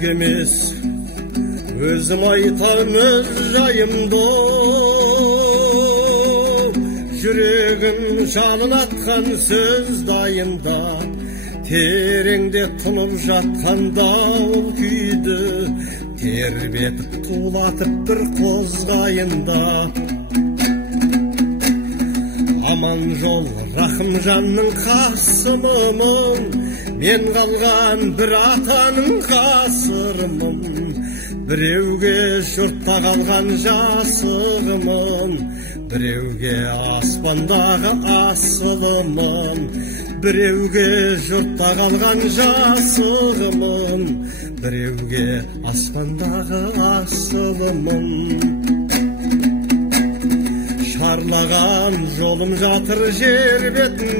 өзгемес өзім айтамыз жайымды, жүрегім жалын атқан сөз дайында, тереңде тұнып жатқанда ол күйді тербетіп тулатып бір қозғайында. Аман жол Рахымжанның қасымымын, мен қалған бір атаның қасырымын, біреуге жұртта қалған жасығымын, біреуге аспандағы асылымын, біреуге жұртта қалған жасығымын, біреуге аспандағы асылымын. Шарлаған жолым жатыр жер бетін